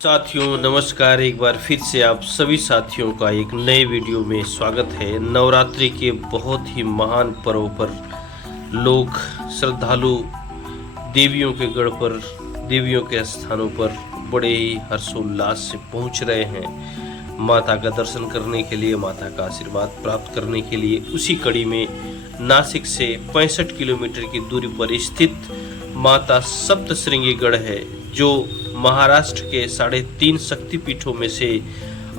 साथियों नमस्कार। एक बार फिर से आप सभी साथियों का एक नए वीडियो में स्वागत है। नवरात्रि के बहुत ही महान पर्व पर लोग श्रद्धालु देवियों के गढ़ पर, देवियों के स्थानों पर बड़े ही हर्षोल्लास से पहुंच रहे हैं माता का दर्शन करने के लिए, माता का आशीर्वाद प्राप्त करने के लिए। उसी कड़ी में नासिक से 65 किलोमीटर की दूरी पर स्थित माता सप्तश्रृंगी गढ़ है, जो महाराष्ट्र के 3.5 शक्तिपीठों में से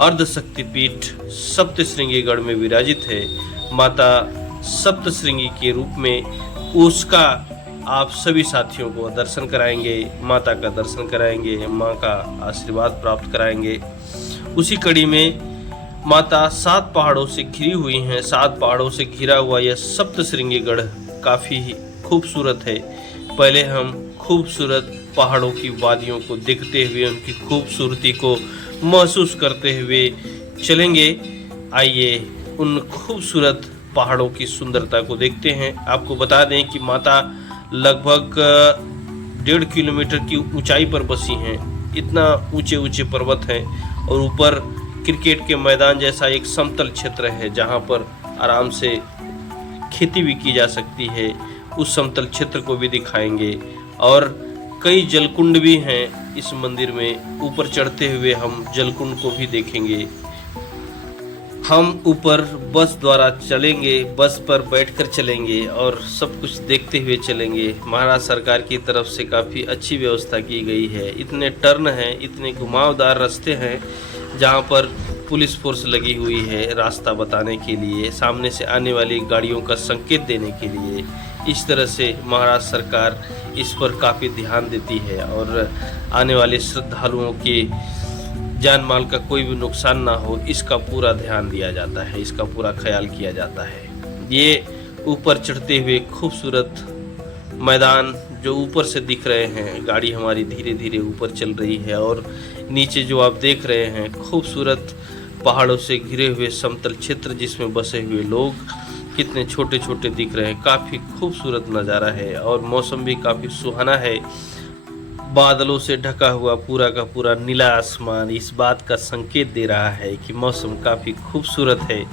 अर्ध शक्तिपीठ सप्तश्रृंगी गढ़ में विराजित है। माता सप्तश्रृंगी के रूप में उसका आप सभी साथियों को दर्शन कराएंगे, माता का दर्शन कराएंगे, माँ का आशीर्वाद प्राप्त कराएंगे। उसी कड़ी में माता 7 पहाड़ों से घिरी हुई हैं। 7 पहाड़ों से घिरा हुआ यह सप्तश्रृंगी गढ़ काफ़ी खूबसूरत है। पहले हम खूबसूरत पहाड़ों की वादियों को देखते हुए, उनकी खूबसूरती को महसूस करते हुए चलेंगे। आइए उन खूबसूरत पहाड़ों की सुंदरता को देखते हैं। आपको बता दें कि माता लगभग 1.5 किलोमीटर की ऊंचाई पर बसी हैं। इतना ऊंचे ऊंचे पर्वत हैं और ऊपर क्रिकेट के मैदान जैसा एक समतल क्षेत्र है, जहां पर आराम से खेती भी की जा सकती है। उस समतल क्षेत्र को भी दिखाएंगे और कई जलकुंड भी हैं इस मंदिर में। ऊपर चढ़ते हुए हम जलकुंड को भी देखेंगे। हम ऊपर बस द्वारा चलेंगे, बस पर बैठकर चलेंगे और सब कुछ देखते हुए चलेंगे। महाराष्ट्र सरकार की तरफ से काफ़ी अच्छी व्यवस्था की गई है। इतने टर्न हैं, इतने घुमावदार रास्ते हैं, जहां पर पुलिस फोर्स लगी हुई है रास्ता बताने के लिए, सामने से आने वाली गाड़ियों का संकेत देने के लिए। इस तरह से महाराष्ट्र सरकार इस पर काफ़ी ध्यान देती है और आने वाले श्रद्धालुओं के जान माल का कोई भी नुकसान ना हो, इसका पूरा ध्यान दिया जाता है, इसका पूरा ख्याल किया जाता है। ये ऊपर चढ़ते हुए खूबसूरत मैदान जो ऊपर से दिख रहे हैं, गाड़ी हमारी धीरे धीरे ऊपर चल रही है और नीचे जो आप देख रहे हैं खूबसूरत पहाड़ों से घिरे हुए समतल क्षेत्र जिसमें बसे हुए लोग कितने छोटे छोटे दिख रहे हैं। काफ़ी खूबसूरत नज़ारा है और मौसम भी काफ़ी सुहाना है। बादलों से ढका हुआ पूरा का पूरा नीला आसमान इस बात का संकेत दे रहा है कि मौसम काफ़ी खूबसूरत है।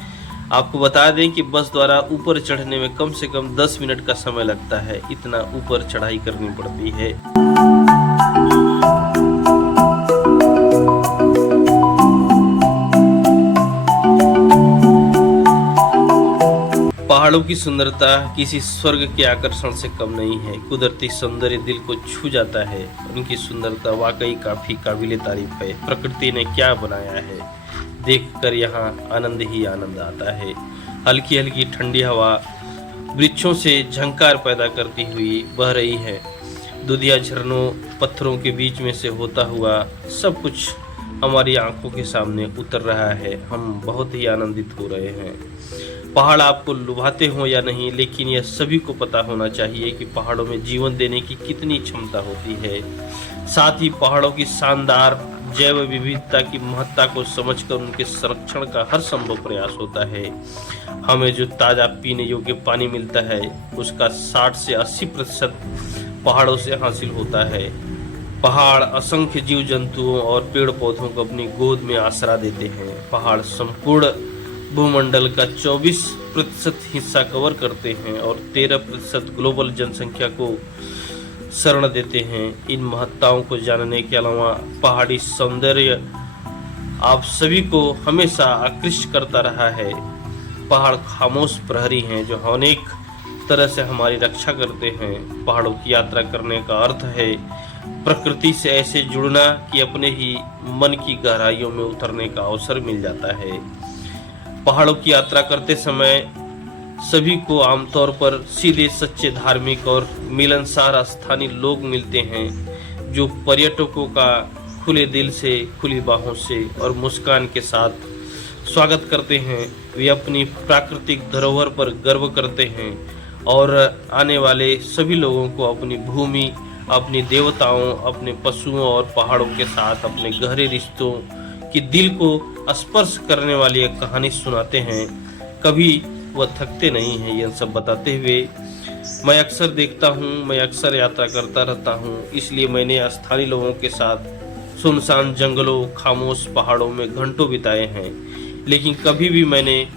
आपको बता दें कि बस द्वारा ऊपर चढ़ने में कम से कम 10 मिनट का समय लगता है। इतना ऊपर चढ़ाई करनी पड़ती है। पहाड़ों की सुंदरता किसी स्वर्ग के आकर्षण से कम नहीं है। कुदरती सौंदर्य दिल को छू जाता है। उनकी सुंदरता वाकई काफ़ी काबिले तारीफ है। प्रकृति ने क्या बनाया है, देखकर यहाँ आनंद ही आनंद आता है। हल्की हल्की ठंडी हवा वृक्षों से झंकार पैदा करती हुई बह रही है। दूधिया झरनों पत्थरों के बीच में से होता हुआ सब कुछ हमारी आंखों के सामने उतर रहा है। हम बहुत ही आनंदित हो रहे हैं। पहाड़ आपको लुभाते हो या नहीं, लेकिन यह सभी को पता होना चाहिए कि पहाड़ों में जीवन देने की कितनी क्षमता होती है। साथ ही पहाड़ों की शानदार जैव विविधता की महत्ता को समझकर उनके संरक्षण का हर संभव प्रयास होता है। हमें जो ताज़ा पीने योग्य पानी मिलता है उसका 60 से 80% पहाड़ों से हासिल होता है। पहाड़ असंख्य जीव जंतुओं और पेड़ पौधों को अपनी गोद में आसरा देते हैं। पहाड़ संपूर्ण भूमंडल का 24% हिस्सा कवर करते हैं और 13% ग्लोबल जनसंख्या को शरण देते हैं। इन महत्ताओं को जानने के अलावा पहाड़ी सौंदर्य आप सभी को हमेशा आकृष्ट करता रहा है। पहाड़ खामोश प्रहरी हैं जो अनेक तरह से हमारी रक्षा करते हैं। पहाड़ों की यात्रा करने का अर्थ है प्रकृति से ऐसे जुड़ना कि अपने ही मन की गहराइयों में उतरने का अवसर मिल जाता है। पहाड़ों की यात्रा करते समय सभी को आमतौर पर सीधे सच्चे धार्मिक और मिलनसार स्थानीय लोग मिलते हैं, जो पर्यटकों का खुले दिल से, खुली बाहों से और मुस्कान के साथ स्वागत करते हैं। वे अपनी प्राकृतिक धरोहर पर गर्व करते हैं और आने वाले सभी लोगों को अपनी भूमि, अपनी देवताओं, अपने पशुओं और पहाड़ों के साथ अपने गहरे रिश्तों की दिल को स्पर्श करने वाली एक कहानी सुनाते हैं। कभी वह थकते नहीं हैं यह सब बताते हुए। मैं अक्सर देखता हूँ, मैं अक्सर यात्रा करता रहता हूँ, इसलिए मैंने स्थानीय लोगों के साथ सुनसान जंगलों, खामोश पहाड़ों में घंटों बिताए हैं, लेकिन कभी भी मैंने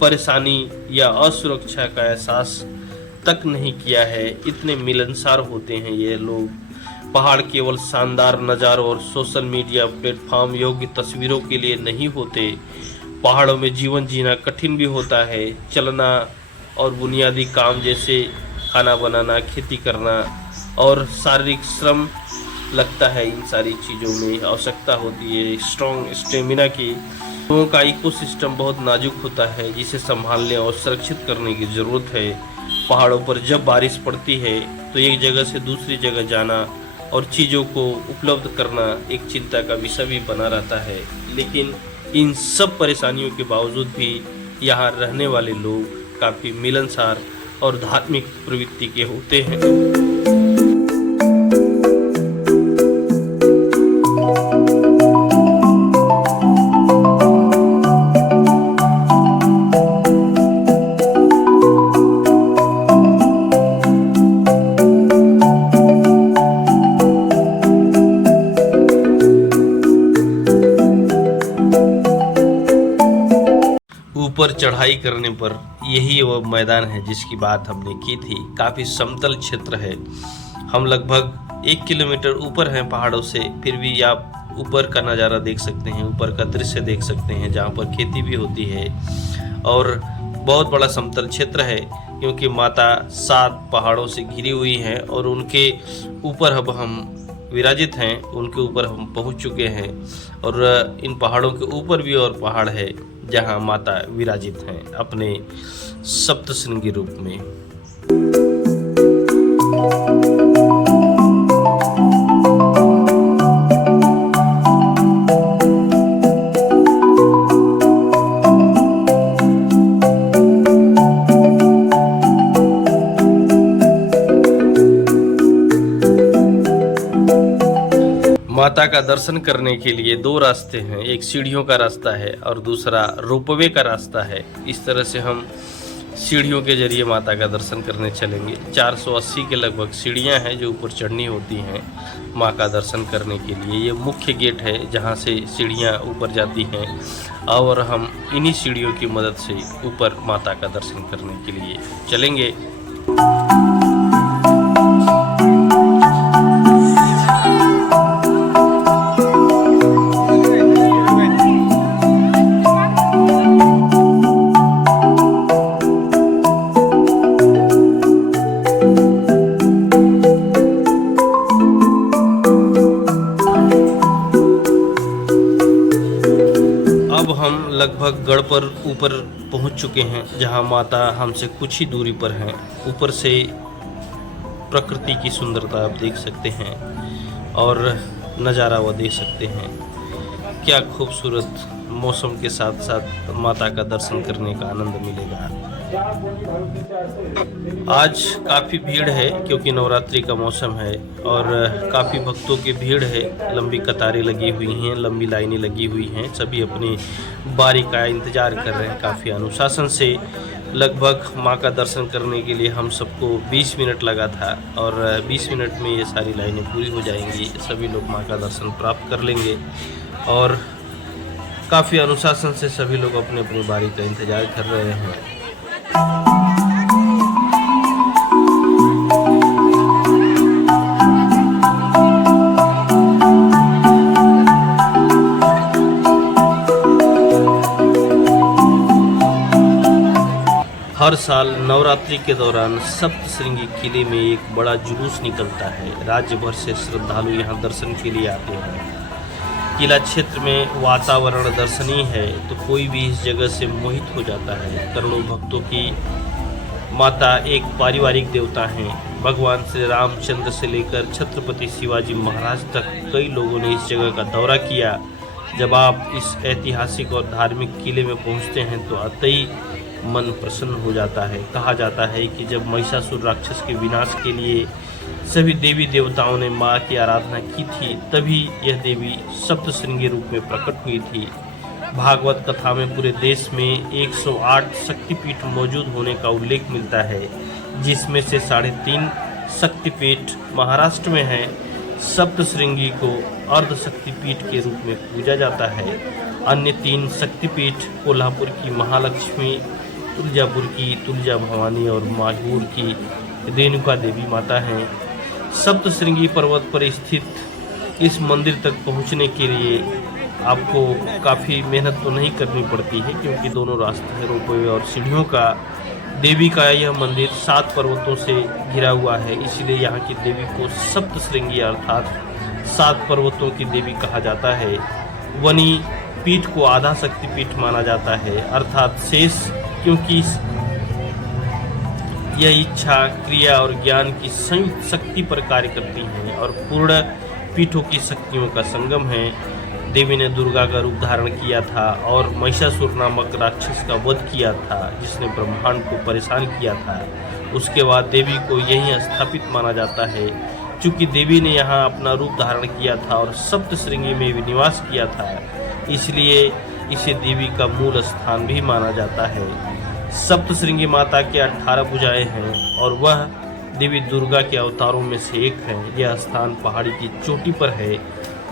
परेशानी या असुरक्षा का एहसास तक नहीं किया है। इतने मिलनसार होते हैं ये लोग। पहाड़ केवल शानदार नज़ारों और सोशल मीडिया प्लेटफॉर्म योग्य तस्वीरों के लिए नहीं होते। पहाड़ों में जीवन जीना कठिन भी होता है। चलना और बुनियादी काम जैसे खाना बनाना, खेती करना और शारीरिक श्रम लगता है। इन सारी चीज़ों में आवश्यकता होती है स्ट्रॉन्ग स्टेमिना की। लोगों का इकोसिस्टम बहुत नाजुक होता है, जिसे संभालने और सुरक्षित करने की ज़रूरत है। पहाड़ों पर जब बारिश पड़ती है तो एक जगह से दूसरी जगह जाना और चीज़ों को उपलब्ध करना एक चिंता का विषय भी बना रहता है। लेकिन इन सब परेशानियों के बावजूद भी यहाँ रहने वाले लोग काफ़ी मिलनसार और धार्मिक प्रवृत्ति के होते हैं। ऊपर चढ़ाई करने पर यही वो मैदान है जिसकी बात हमने की थी। काफ़ी समतल क्षेत्र है। हम लगभग 1 किलोमीटर ऊपर हैं पहाड़ों से, फिर भी आप ऊपर का नज़ारा देख सकते हैं, ऊपर का दृश्य देख सकते हैं, जहाँ पर खेती भी होती है और बहुत बड़ा समतल क्षेत्र है, क्योंकि माता 7 पहाड़ों से घिरी हुई हैं और उनके ऊपर अब हम विराजित हैं, उनके ऊपर हम पहुँच चुके हैं। और इन पहाड़ों के ऊपर भी और पहाड़ है जहाँ माता विराजित हैं अपने सप्तशृंगी रूप में। माता का दर्शन करने के लिए 2 रास्ते हैं, एक सीढ़ियों का रास्ता है और दूसरा रोपवे का रास्ता है। इस तरह से हम सीढ़ियों के जरिए माता का दर्शन करने चलेंगे। 480 के लगभग सीढ़ियां हैं जो ऊपर चढ़नी होती हैं माँ का दर्शन करने के लिए। ये मुख्य गेट है जहाँ से सीढ़ियां ऊपर जाती हैं और हम इन्हीं सीढ़ियों की मदद से ऊपर माता का दर्शन करने के लिए चलेंगे। अब हम लगभग गढ़ पर ऊपर पहुंच चुके हैं, जहां माता हमसे कुछ ही दूरी पर हैं। ऊपर से प्रकृति की सुंदरता आप देख सकते हैं और नज़ारा वो देख सकते हैं। क्या खूबसूरत मौसम के साथ साथ माता का दर्शन करने का आनंद मिलेगा। आज काफ़ी भीड़ है क्योंकि नवरात्रि का मौसम है और काफ़ी भक्तों की भीड़ है। लंबी कतारें लगी हुई हैं, लंबी लाइनें लगी हुई हैं। सभी अपनी बारी का इंतज़ार कर रहे हैं काफ़ी अनुशासन से। लगभग माँ का दर्शन करने के लिए हम सबको 20 मिनट लगा था और 20 मिनट में ये सारी लाइनें पूरी हो जाएंगी। सभी लोग माँ का दर्शन प्राप्त कर लेंगे और काफ़ी अनुशासन से सभी लोग अपने अपनी बारी का इंतज़ार कर रहे हैं। हर साल नवरात्रि के दौरान सप्तशृंगी किले में एक बड़ा जुलूस निकलता है। राज्य भर से श्रद्धालु यहाँ दर्शन के लिए आते हैं। किला क्षेत्र में वातावरण दर्शनीय है तो कोई भी इस जगह से मोहित हो जाता है। करोड़ों भक्तों की माता एक पारिवारिक देवता हैं। भगवान श्री रामचंद्र से लेकर छत्रपति शिवाजी महाराज तक कई लोगों ने इस जगह का दौरा किया। जब आप इस ऐतिहासिक और धार्मिक किले में पहुंचते हैं तो अतई मन प्रसन्न हो जाता है। कहा जाता है कि जब महिषासुर राक्षस के विनाश के लिए सभी देवी देवताओं ने माँ की आराधना की थी, तभी यह देवी सप्तशृंगी रूप में प्रकट हुई थी। भागवत कथा में पूरे देश में 108 शक्तिपीठ मौजूद होने का उल्लेख मिलता है, जिसमें से 3.5 शक्तिपीठ महाराष्ट्र में हैं। सप्तशृंगी को अर्ध शक्तिपीठ के रूप में पूजा जाता है। अन्य 3 शक्तिपीठ कोल्हापुर की महालक्ष्मी, तुलजापुर की तुलजा भवानी और माहूर की रेणुका देवी माता हैं। सप्तश्रृंगी पर्वत पर स्थित इस मंदिर तक पहुंचने के लिए आपको काफ़ी मेहनत तो नहीं करनी पड़ती है, क्योंकि दोनों रास्ते रोपवे और सीढ़ियों का। देवी का यह मंदिर 7 पर्वतों से घिरा हुआ है, इसलिए यहाँ की देवी को सप्तश्रृंगी अर्थात 7 पर्वतों की देवी कहा जाता है। वनी पीठ को आधा शक्तिपीठ माना जाता है, अर्थात शेष, क्योंकि यह इच्छा, क्रिया और ज्ञान की संयुक्त शक्ति पर कार्य करती हैं और पूर्ण पीठों की शक्तियों का संगम है। देवी ने दुर्गा का रूप धारण किया था और महिषासुर नामक राक्षस का वध किया था, जिसने ब्रह्मांड को परेशान किया था। उसके बाद देवी को यहीं स्थापित माना जाता है। चूंकि देवी ने यहाँ अपना रूप धारण किया था और सप्तश्रृंगी में भी निवास किया था, इसलिए इसे देवी का मूल स्थान भी माना जाता है। सप्तश्रृंगी माता के 18 भुजाएं हैं और वह देवी दुर्गा के अवतारों में से एक है। यह स्थान पहाड़ी की चोटी पर है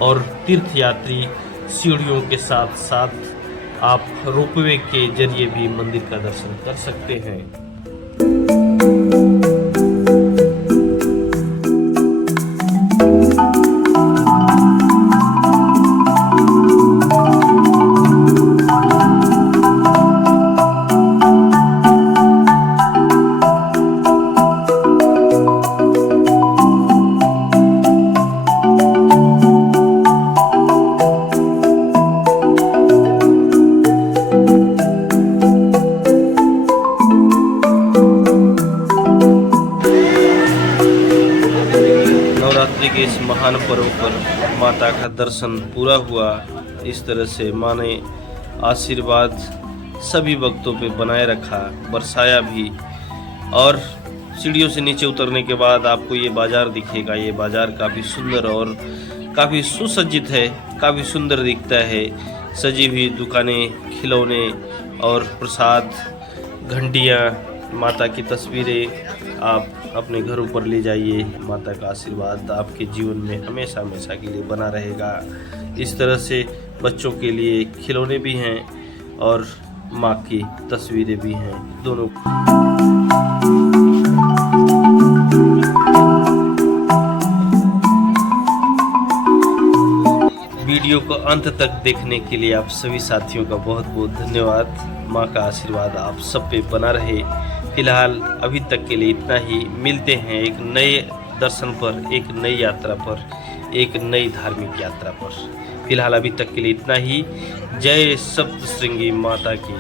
और तीर्थयात्री सीढ़ियों के साथ साथ आप रोपवे के जरिए भी मंदिर का दर्शन कर सकते हैं। नवरात्रि के इस महान पर्व पर माता का दर्शन पूरा हुआ। इस तरह से माँ ने आशीर्वाद सभी भक्तों पे बनाए रखा, बरसाया भी। और सीढ़ियों से नीचे उतरने के बाद आपको ये बाजार दिखेगा। ये बाजार काफ़ी सुंदर और काफ़ी सुसज्जित है, काफ़ी सुंदर दिखता है। सजी हुई दुकानें, खिलौने और प्रसाद, घंटियाँ, माता की तस्वीरें आप अपने घरों पर ले जाइए। माता का आशीर्वाद आपके जीवन में हमेशा हमेशा के लिए बना रहेगा। इस तरह से बच्चों के लिए खिलौने भी हैं और माँ की तस्वीरें भी हैं, दोनों। वीडियो को अंत तक देखने के लिए आप सभी साथियों का बहुत बहुत धन्यवाद। माँ का आशीर्वाद आप सब पे बना रहे। फिलहाल अभी तक के लिए इतना ही। मिलते हैं एक नए दर्शन पर, एक नई यात्रा पर, एक नई धार्मिक यात्रा पर। फिलहाल अभी तक के लिए इतना ही। जय सप्तश्रृंगी माता की।